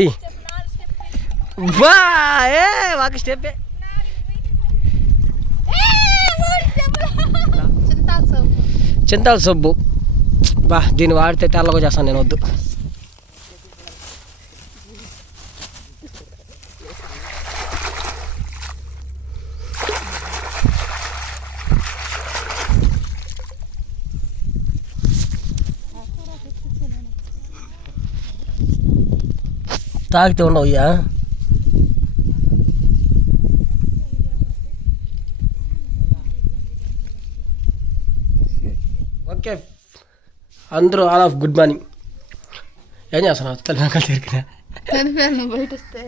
ఎయ్యి బా ఏ ఒక స్టెప్ చింతాల్ సోపు చింతాల సబ్బు. బా దీన్ని వాడితే తెల్లగా చేస్తాను నేను వద్దు. తాగితే ఉండవు అయ్యా ఓకే. అందరూ ఆల్ ఆఫ్ గుడ్ మార్నింగ్. ఏం చేస్తున్నావు? తెలంగాణ తిరిగిన? చనిపోయాను బయట వస్తే.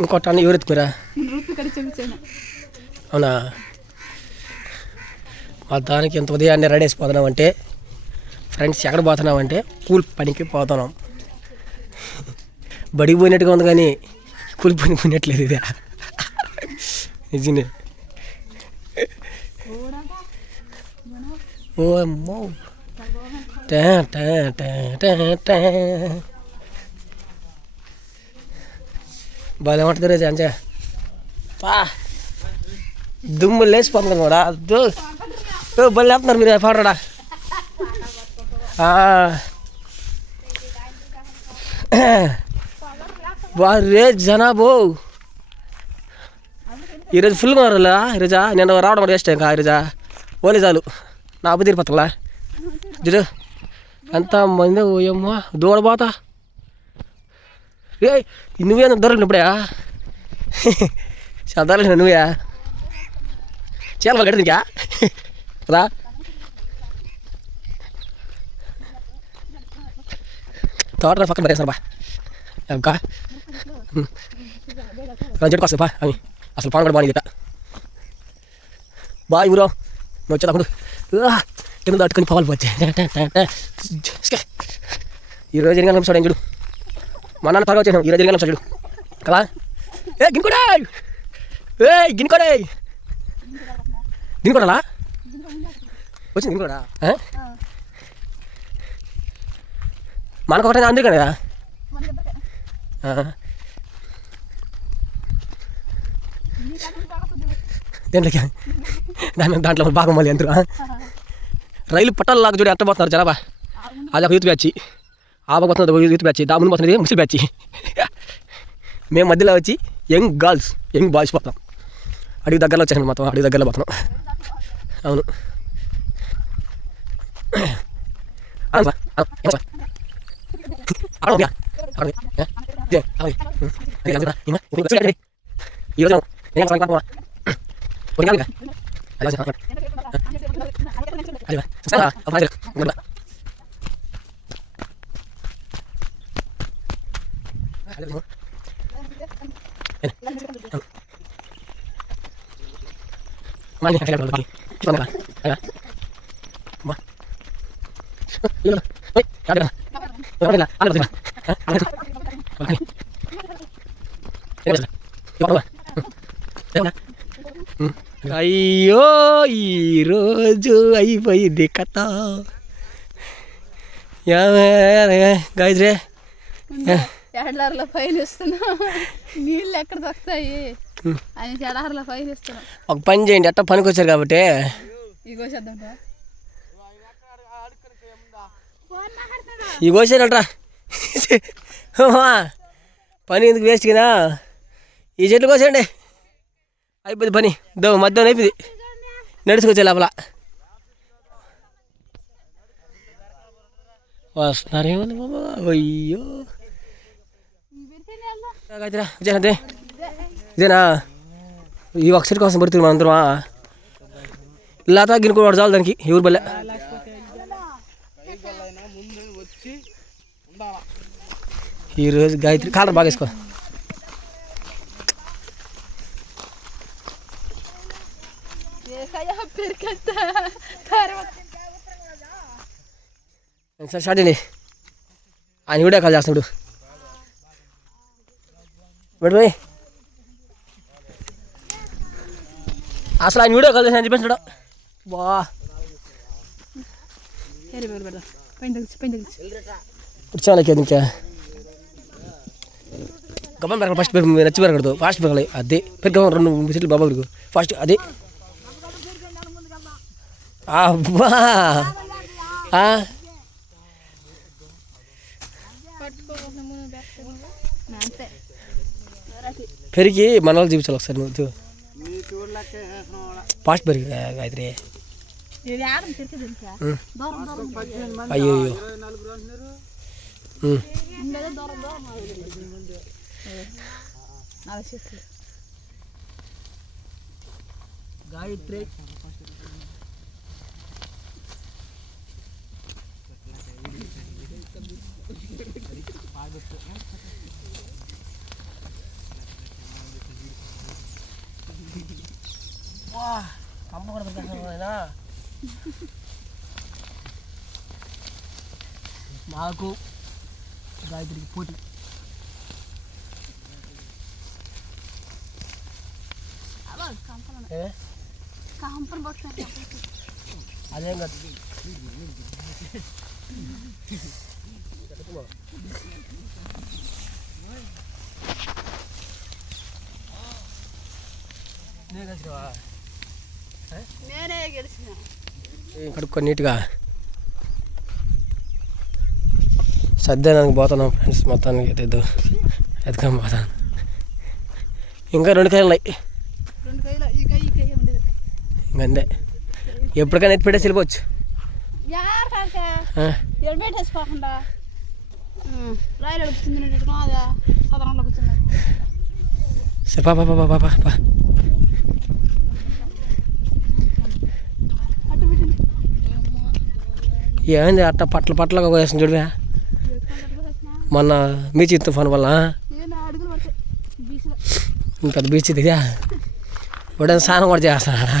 ఇంకోట అన్న ఎవరు ఎత్తుకురా? రూపి కడి చూపించాను. అవునా? మా దానికి ఎంత ఉదయాన్నే రెడీ వేసిపోతున్నాం అంటే ఫ్రెండ్స్ ఎక్కడ పోతున్నాం అంటే కూల్ పనికి పోతున్నాం. బడికి పోయినట్టుగా ఉంది కానీ కూలి పని పోయినట్లేదు ఇది. నిజమే. ఓ అమ్మో. టా, టా, టా, టా, టా. భలే ఉంటుంది రే అంచా పా. దుమ్ము లేచిపోతుంది కూడా. అద్దు. ఓ బలి వేస్తున్నారు మీరు పాడరా. రే జనాబో. ఈరోజు ఫుల్గా ఉన్నారా ఈరోజా నేను రావడం వేస్ట్ ఇంకా ఈరోజా ఓలే చాలు. నా అబ్బు తీరిపోతుందా జుడు ఎంత మంది ఓయమ్మా దూడపోతా ఏ నువ్వే దొరకను ఇప్పుడే. చదవాలి నువ్వే. చాలా గడి నీకా రా. తోట పక్కన పడేసారు బా ఇంకా చెట్టుకు వస్తుంది బా అవి అసలు పాను కూడా బాగా ఇట బాయ్ ఊరో నువ్వు వచ్చేటప్పుడు కింద దాటుకొని పోవాలి పోతే ఈరోజు జరిగిన నిమిషం చూడు మా నాన్న త్వరగా వచ్చాను ఈరోజు జరిగిన నిమిషం చూడు కదా ఏ గిన్నుకోడా ఏ గిన్నుకోడే గిన్నుకోడాలా వచ్చింది గిన్నుకోడా మనకు ఒకటే అందుకే కదా దేంట్లోకి దాని దాంట్లో బాగా మళ్ళీ అందరూ రైలు పట్టాల లాగా చూడి ఎంత జనాభా. అది ఒక యూత్ బ్యాచ్. ఆపబోతున్నది పక్క యూత్ బ్యాచ్. దా ముందు పోతున్నది ముసలి బ్యాచ్. మేము మధ్యలో వచ్చి యంగ్ గర్ల్స్ యంగ్ బాయ్స్ పోతాం. అడిగి దగ్గరలో వచ్చాను మొత్తం అడిగి దగ్గరలో పోతున్నాం. అవును. Mana yang kalian Kita mana? Ayo. అయ్యో ఈరోజు అయిపోయింది కథ. గాయస్ రే. ఎడలారులో పైన ఇస్తున్నా. నీళ్ళు ఎక్కడ దొక్కుతాయి అని ఎడలారులో పైన ఇస్తున్నా. ఒక పని చేయండి అట్ట పనికి వచ్చారు కాబట్టి. ఇగో చేద్దాం ఈ కోసారంట్రా పని ఎందుకు వేస్ట్ కదా ఈ చెట్లు కోసండి అయిపోయింది పని. దో మధ్యాహ్నం అయిపోయింది. నడుచుకొచ్చే లోపల. వస్తున్నారేమో బాబా. అయ్యో. ఇదేనా ఇదేనా ఈ ఒక్కసారి కోసం పడుతుంది మనందరం ఇలా గినుకోడు చాలు దానికి ఎవరు బల్లె ఈరోజు గాయత్రి కాలర్ బాగా వేసుకో సార్ స్టార్ట్ అండి ఆయన వీడియో కాల్ చేస్తున్నాడు పెట్టుపోయి అసలు ఆయన వీడియో కాల్ చేసిన చెప్పేసినాడు బా ఇప్పుడు చాలా ఇంకా గమనం పెరగదు ఫస్ట్ నచ్చి పెరగదు ఫాస్ట్ పెరగాలి అదే. పెరగ రెండు మూడు చెట్లు బాబా పెరుగు ఫాస్ట్ అదే. అబ్బా! పెరిగి మన వాళ్ళు చూపించాలి ఒకసారి నువ్వు. ఫాస్ట్ పెరిగి గాయత్రి. అయ్యో అయ్యో ఉం. ఉండేదో దూరం దూరం నాలుగు చెట్లు గాయత్రి వా కంప కూడా దొరికేస్తున్నా నాకు గాయత్రికి పోటీ అదేం కాదు. కడుక్కో నీట్గా సర్దేనానికి పోతున్నాం ఫ్రెండ్స్. మొత్తానికి ఎద్దు ఎత్తుకొని పోతాను. ఇంకా రెండు కాయలు ఉన్నాయి రెండు కైల ఈ కై ఈ కై ఉండేది ఇంకంతే ఎప్పటికైనా ఎత్తి పెట్టేసి వెళ్ళిపోవచ్చు. అదా సరే ఏంది అట్ట పట్ల పట్ల వేసిన చూడవే మొన్న మీచి తుఫాన్ వల్ల. ఇంత బీచ్ దిగా ఇప్పుడు స్నానం కూడా చేస్తాడా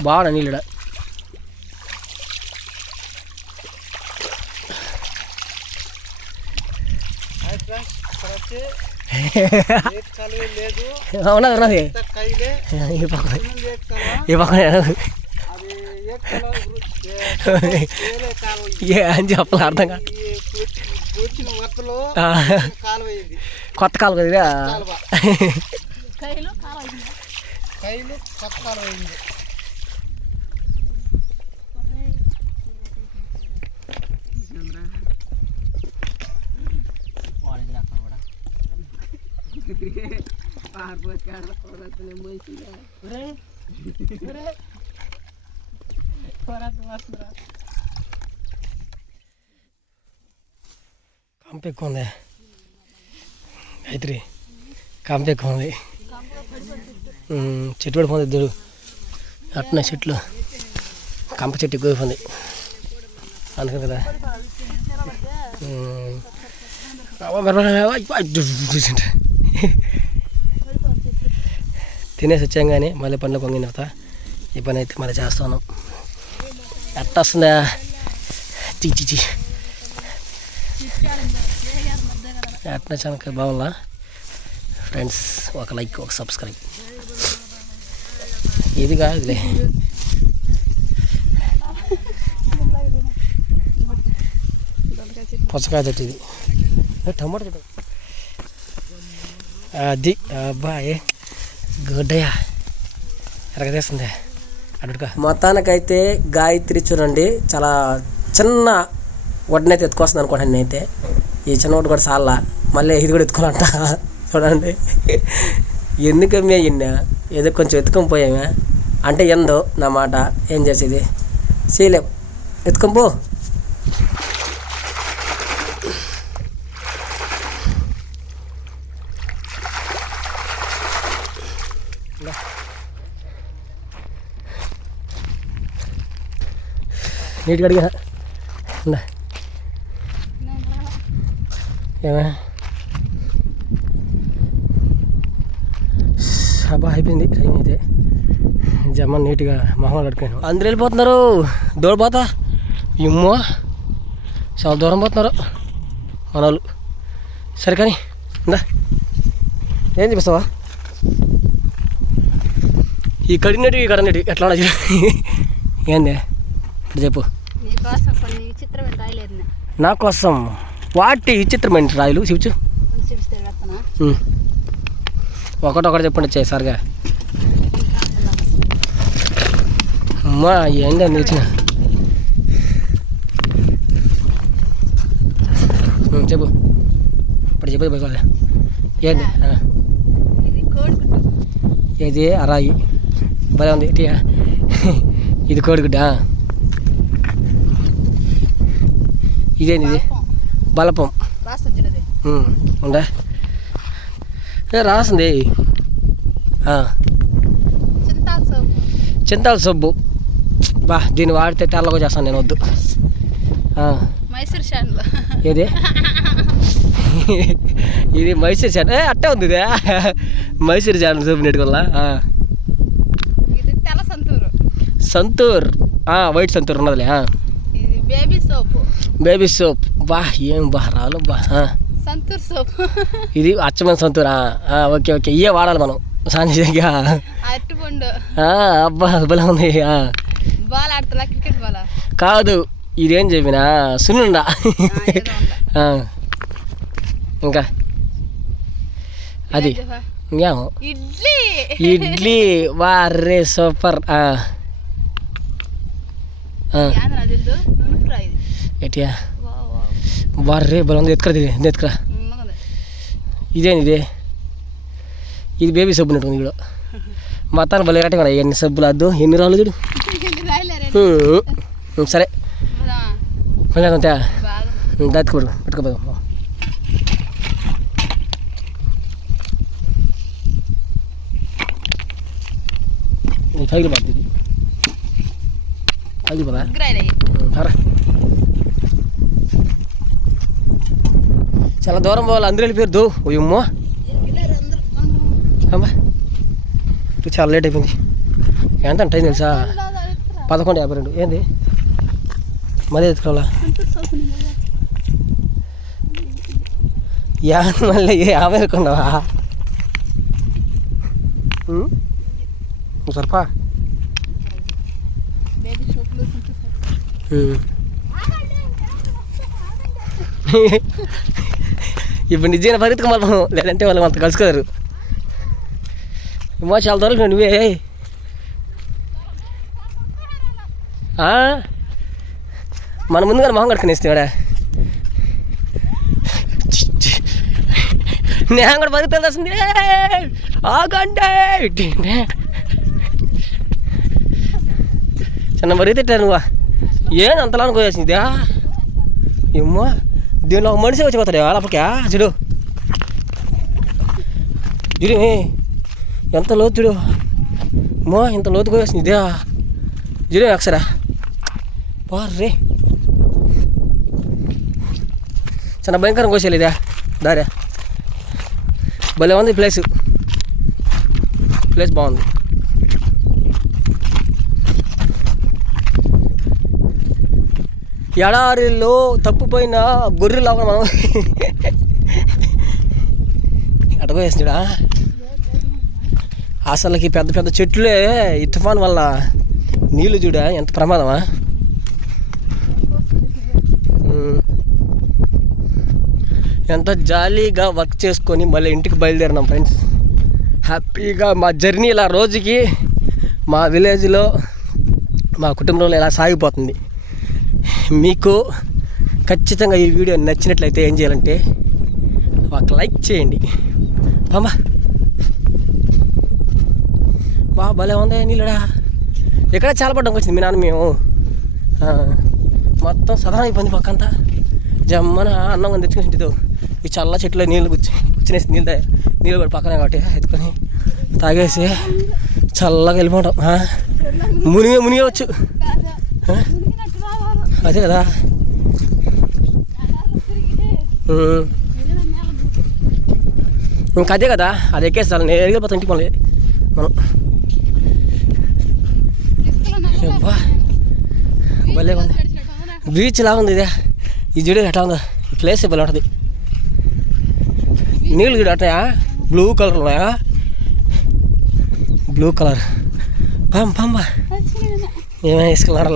బాగా నీళ్ళు. ఉన్నది ఉన్నది ఈ పక్కన. ఏ అని చెప్పాలి అర్థం కాదు కాలువ కొత్త కదా ఇదే. కాలువ. కైలు కొత్త కాలువ కంప ఎక్కువ ఉంది గాయత్రి కంప ఎక్కువ ఉంది చెట్టు పడిపోతుంది ఇద్దరు అట్నే చెట్లు. కంప చెట్టు ఎక్కువ అయిపోయింది అందుకని కదా. ఉమ్. అవ్వ, బర, బర, అవ్వ, అయ్య, అయ్య, చూసిండ్రు. తినేసి వచ్చాం కానీ మళ్ళీ పనులు పొంగిన తర్వాత ఈ పని అయితే మళ్ళీ చేస్తున్నాం. ఎట్ట వస్తుందా? చీ చీ చీ అట్లా చాలా బాగుందా? ఫ్రెండ్స్ ఒక లైక్ ఒక సబ్స్క్రైబ్. ఇది కాదులే. పుచ్చకాయ చెట్టు ఇది. ఏ, చెట్టు అది అబ్బాయి. గుడ్డయ్యా. ఎరగదీస్తుంది. అడుగుగా మొత్తానికైతే గాయత్రి చూడండి చాలా చిన్న వడ్డనైతే ఎత్తుకొస్తుంది అనుకోండి నేనైతే. ఈ చిన్న వడ్డు కూడా చాలా మళ్ళీ ఇది కూడా ఎత్తుకోవాలంట. చూడండి. ఎందుకమ్మే ఇన్నా? ఏదో కొంచెం ఎత్తుకొని పోయామే. అంటే ఎందో నా మాట. ఏం చేసేది? చేయలేం. ఎత్తుకొని పో. నీట్గా అడిగినా ఉందా ఏమే సభ అయిపోయింది టైం అయితే జమ్మని నీట్గా మొహం కడుక్కాను అందరు వెళ్ళిపోతున్నారు దూరపోతా ఇమ్మో చాలా దూరం పోతున్నారు మన వాళ్ళు సరే కానీ ఇందా ఏం చూపిస్తావా ఈ కడినట్టు ఈ కడినట్టు ఎట్లా ఏంది? ఇప్పుడు చెప్పు. నా కోసం వాటి విచిత్రమైన రాయలు చూపించు. మంచి చూపిస్తే పెడతానా ఉమ్. ఒకటి ఒకటి చెప్పండి వచ్చాయి సార్గా. అమ్మా ఏంది ఉమ్, చెప్పు. ఇప్పుడు చెప్పు చాలు. ఏంది? ఇది అరాయి భలే ఉంది టీయా ఇది కోడిగుడ్డ ఇదేంది ఇది. బలపం. ఏ రాసింది. చింతాల సబ్బు బా దీన్ని వాడితే తెల్లగా చేస్తాను నేను వద్దు. ఆ, మైసూర్ ఏది? ఇది మైసూర్ చాన్ ఏ అట్టే ఉంది ఇదే. మైసూర్ చాన్ సబ్బు నెట్టుకోవాలా సంతూర్. ఆ, వైట్ సంతూర్ ఉన్నదిలే బేబీ సోపు. Baby soap. బా ఏం బా రాలు బా. సంతూర్ సోపు. ఇది అచ్చమైన సంతూర్? Okay okay. ఇవే వాడాలి మనం. సాంజీగా. అరటిపండు అబ్బా ఉంది. బాల్ ఆడుతున్నా క్రికెట్ బాల్? కాదు ఇదేం చెప్పినా? సున్నుండా. ఇంకా? అది. ఇడ్లీ. ఇడ్లీ. వారే సూపర్. ఆ. ఆ, యాంద్ర తెలుదు నూనె ఫ్రై ఇది ఎటియా వావ్ వావ్ వారే బలం ఉంది ఎత్తుకరా ఇది ఎత్తుకరా ఉన్నది ఇదేంది ఇదే ఇది బేబీ సబ్బు ఉన్నట్టుంది ఇక్కడ మొత్తాన్ని భలే కట్టే కదా ఎన్ని సబ్బులు పగిలి పదా? రా చాలా దూరం పోవాలి. అందరూ వెళ్ళిపోయారు. దో ఓయమ్మో అమ్మా. చాలా లేట్ అయిపోయింది. ఎంత టైం తెలుసా? పదకొండు యాభై రెండు. ఏంది? మళ్ళీ ఎత్తుకోవాలా? యా మళ్ళీ యాభై ఉమ్? సరిపా? ఇప్పుడు నిజమైన పరిస్థితి మనం లేదంటే వాళ్ళు అంత కలుసుకోరు. ఏమో చాలా దూరం నువ్వే మన ముందుగా మొహం కడుకునేస్తాడా నేను కూడా బతుకుతాల్సింది ఆగండి. చిన్న మరీ తిట్టా నువ్వా. ఏం అంతలా అనుకోవాల్సిందా ఏమో దీనిలో ఒక మనిషి వచ్చి పోతాడు వాళ్ళప్పటికా చూడు. చూడు ఎంత లోతు చూడు. మో ఇంత లోతు పోయేసింది ఇదే చూడు అక్షరా బారే చాలా భయంకరం కోసేయాలి ఇదే. దారే. భలే ఉంది ప్లేస్. ప్లేస్ బాగుంది. ఎడారిలో తప్పిపోయిన గొర్రెలు అవ్వడం మనం. ఎడపోయేసిందా అసలుకి పెద్ద పెద్ద చెట్లే ఈ తుఫాన్ వల్ల నీళ్ళు చూడ? ఎంత ప్రమాదమా? ఎంత జాలీగా వర్క్ చేసుకొని మళ్ళీ ఇంటికి బయలుదేరినాం ఫ్రెండ్స్. హ్యాపీగా మా జర్నీ ఇలా రోజుకి మా విలేజ్లో మా కుటుంబంలో ఇలా సాగిపోతుంది. మీకు ఖచ్చితంగా ఈ వీడియో నచ్చినట్లయితే ఏం చేయాలంటే ఒక లైక్ చేయండి. బాబా బా భలే ఉంది నీళ్ళడా. ఎక్కడ చాలా పడ్డానికి వచ్చింది మీ నాన్న మేము? మొత్తం సదనం అయిపోయింది పక్కంతా జమ్మన అన్నం తెచ్చుకుని ఈ చల్ల చెట్లు నీళ్ళు కూర్చి కూర్చునేసి నీళ్ళు నీళ్ళు కూడా పక్కనే కాబట్టి ఎత్తుకొని తాగేసి చల్లగా వెళ్ళిపోవటం ఆ, మునిగే మునిగవచ్చు. అదే కదా. ఇంకా అదే కదా అది ఎక్కేస్తాను. నేను ఎగిరిపోతాను ఇంటికి మళ్ళీ. మనం. అబ్బా. భలే ఉంది. బీచ్ లా ఉంది ఇదే. ఈ చూడు ఎట్లా ఉందో. ఈ ప్లేస్ భలే ఉంటుంది. నీళ్ళు కూడా అట్టాయా? బ్లూ కలర్ ఉన్నాయా? Blue colour. పాం పాంబా ఏమే వేసుకున్నారు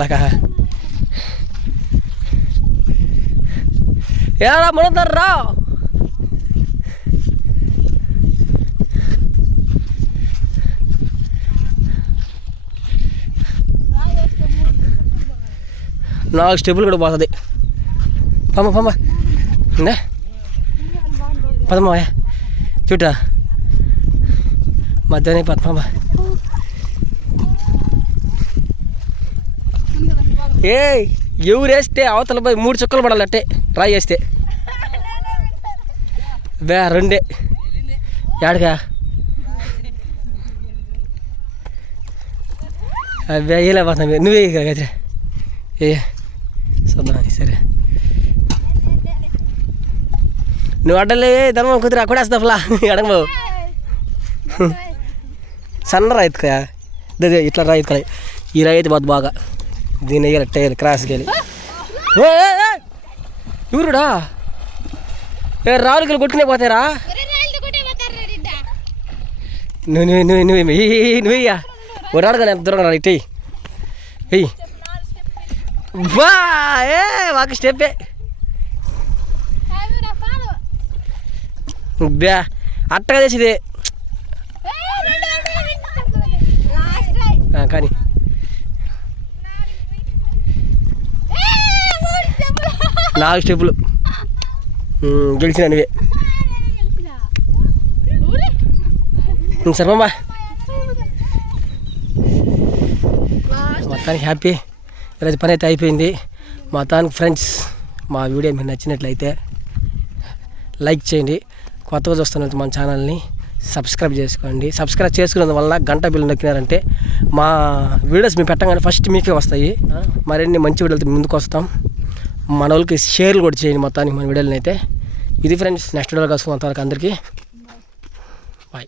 అలాగా ఏడా మునతారు రా నాలుగు స్టెప్పులు కూడా పోతుంది పమ్మ పమ్మ ఇందా పదమ్మా చూడరా మధ్యాహ్నం పద పమ్మ ఏ ఎవరేస్తే అవతల పోయి మూడు చుక్కలు పడాలి అట్టే రాయి వేస్తే బే రెండే. ఏడగా అబ్బే వేయలేకపోతున్నా నువ్వే గజరా. ఏ చూద్దాం సరే. నువ్వు అడ్డలే ధర్మం కుదిరా అక్కడే వస్తావులా అడగబావు సన్న రాయి కదా ఇట్లా రాయి కదా ఈ రాయి బాగా. దీని వేయాలి టైర్ క్రాస్కి వెళ్ళి ఇవరుడా ఏ రావులకి కొట్టుకునే పోతారా నువ్వు నువ్వు నువ్వు నువ్వు నువ్వు నువ్వయ్యా ఒరాడుగా ఎంత దూరంగా రా ఇటు వెయ్యి బా ఏ మాకు స్టెప్పే బ్యా అట్టగా చేసేది కానీ నాలుగు స్టెప్పులు. గెలిచిన నువ్వే సర్వమ్మా మొత్తానికి హ్యాపీ. ఈరోజు పని అయితే అయిపోయింది. మొత్తానికి ఫ్రెండ్స్ మా వీడియో మీకు నచ్చినట్లయితే లైక్ చేయండి. కొత్తగా చూస్తున్నట్టు మన ఛానల్ని సబ్స్క్రైబ్ చేసుకోండి. సబ్స్క్రైబ్ చేసుకున్నందు వల్ల గంట బిల్లు నొక్కినారంటే మా వీడియోస్ మేము పెట్టగానే ఫస్ట్ మీకే వస్తాయి. మరిన్ని మంచి వీడియోలతో ముందుకు వస్తాం. మన వాళ్ళకి షేర్లు కూడా చేయండి మొత్తానికి మన వీడియోలను అయితే ఇది ఫ్రెండ్స్ నెక్స్ట్ వీడియోలో కలుసుకున్నంత వరకు అందరికీ. బాయ్